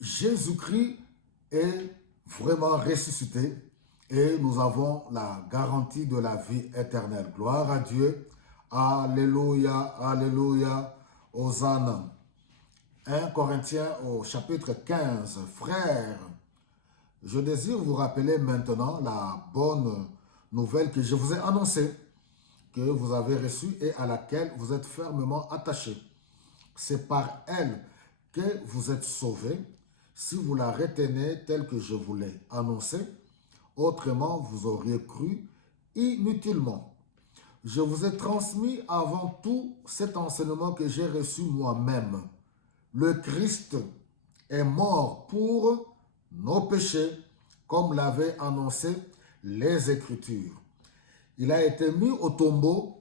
Jésus-Christ est vraiment ressuscité et nous avons la garantie de la vie éternelle. Gloire à Dieu. Alléluia, alléluia, Hosanna. 1 Corinthiens au chapitre 15. Frères, je désire vous rappeler maintenant la bonne nouvelle que je vous ai annoncée, que vous avez reçue et à laquelle vous êtes fermement attachés. C'est par elle que vous êtes sauvés, si vous la retenez telle que je vous l'ai annoncée. Autrement, vous auriez cru inutilement. Je vous ai transmis avant tout cet enseignement que j'ai reçu moi-même. Le Christ est mort pour nos péchés, comme l'avaient annoncé les Écritures. Il a été mis au tombeau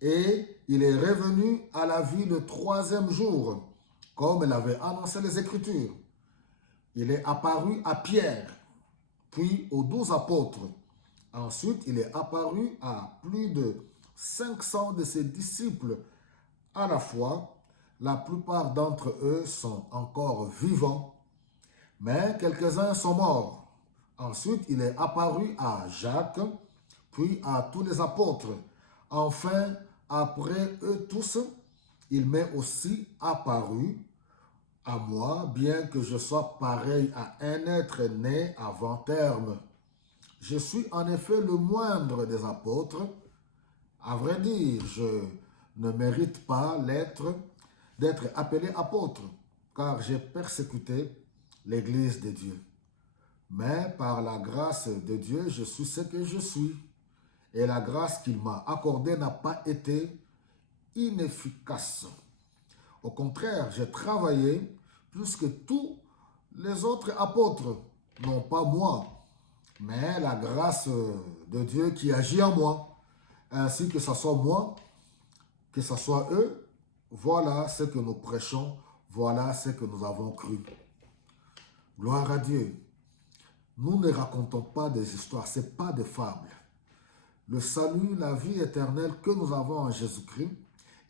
et il est revenu à la vie le troisième jour, comme l'avaient annoncé les Écritures. Il est apparu à Pierre, puis aux 12 apôtres. Ensuite, il est apparu à plus de 500 de ses disciples à la fois. La plupart d'entre eux sont encore vivants, mais quelques-uns sont morts. Ensuite, il est apparu à Jacques, puis à tous les apôtres. Enfin, après eux tous, il m'est aussi apparu à moi, bien que je sois pareil à un être né avant terme. Je suis en effet le moindre des apôtres. À vrai dire, je ne mérite pas d'être appelé apôtre, car j'ai persécuté l'Église de Dieu. Mais par la grâce de Dieu, je suis ce que je suis. Et la grâce qu'il m'a accordée n'a pas été inefficace. Au contraire, j'ai travaillé plus que tous les autres apôtres, non pas moi, mais la grâce de Dieu qui agit en moi, ainsi que ce soit moi, que ce soit eux. Voilà ce que nous prêchons, voilà ce que nous avons cru. Gloire à Dieu. Nous ne racontons pas des histoires, ce n'est pas des fables. Le salut, la vie éternelle que nous avons en Jésus-Christ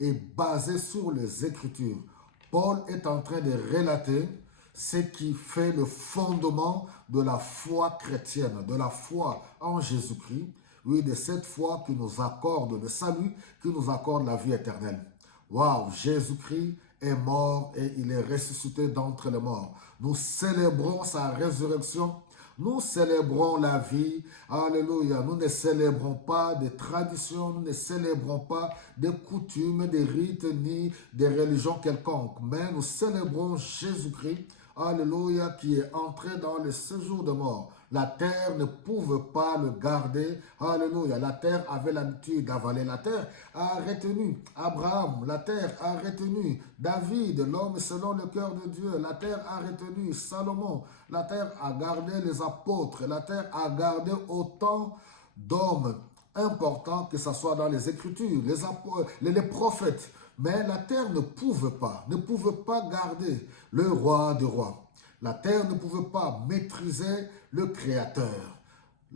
est basé sur les Écritures. Paul est en train de relater ce qui fait le fondement de la foi chrétienne, de la foi en Jésus-Christ, oui, de cette foi qui nous accorde le salut, qui nous accorde la vie éternelle. Waouh, Jésus-Christ est mort et il est ressuscité d'entre les morts. Nous célébrons sa résurrection. Nous célébrons la vie. Alléluia. Nous ne célébrons pas des traditions, nous ne célébrons pas des coutumes, des rites, ni des religions quelconques. Mais nous célébrons Jésus-Christ. Alléluia, qui est entré dans le séjour de mort. La terre ne pouvait pas le garder. Alléluia. La terre avait l'habitude d'avaler. La terre a retenu Abraham. La terre a retenu David, l'homme selon le cœur de Dieu. La terre a retenu Salomon. La terre a gardé les apôtres. La terre a gardé autant d'hommes importants, que ce soit dans les Écritures, les prophètes. Mais la terre ne pouvait pas garder le roi des rois. La terre ne pouvait pas maîtriser le Créateur.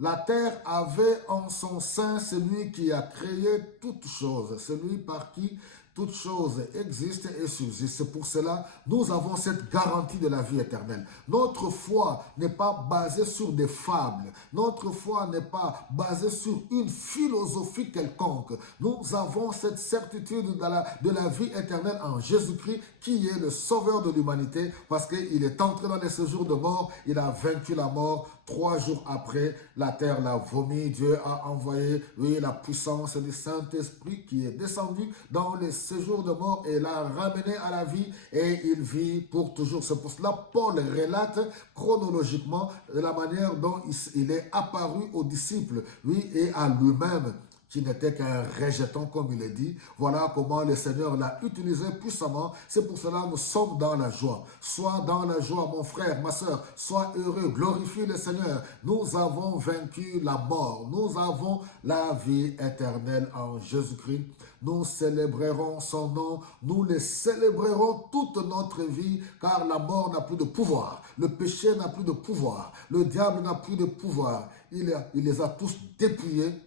La terre avait en son sein celui qui a créé toutes choses, celui par qui toutes choses existent et subsistent. C'est pour cela que nous avons cette garantie de la vie éternelle. Notre foi n'est pas basée sur des fables. Notre foi n'est pas basée sur une philosophie quelconque. Nous avons cette certitude de la vie éternelle en Jésus-Christ, qui est le sauveur de l'humanité, parce qu'il est entré dans les séjours de mort. Il a vaincu la mort. 3 jours après, la terre l'a vomi. Dieu a envoyé, oui, la puissance du Saint-Esprit qui est descendu dans les séjours de mort et l'a ramené à la vie, et il vit pour toujours. C'est pour cela Paul relate chronologiquement la manière dont il est apparu aux disciples, oui, et à lui-même, qui n'était qu'un rejeton, comme il est dit. Voilà comment le Seigneur l'a utilisé puissamment. C'est pour cela que nous sommes dans la joie. Sois dans la joie, mon frère, ma soeur. Sois heureux, glorifie le Seigneur. Nous avons vaincu la mort. Nous avons la vie éternelle en Jésus-Christ. Nous célébrerons son nom. Nous le célébrerons toute notre vie, car la mort n'a plus de pouvoir. Le péché n'a plus de pouvoir. Le diable n'a plus de pouvoir. Il les a tous dépouillés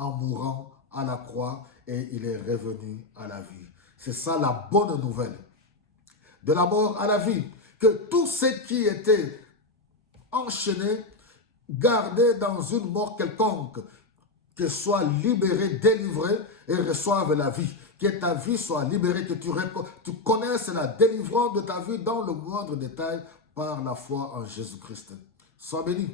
en mourant à la croix, et il est revenu à la vie. C'est ça la bonne nouvelle. De la mort à la vie. Que tous ceux qui étaient enchaînés, gardés dans une mort quelconque, que soient libérés, délivrés et reçoivent la vie. Que ta vie soit libérée, que tu connaisses la délivrance de ta vie dans le moindre détail par la foi en Jésus-Christ. Sois béni.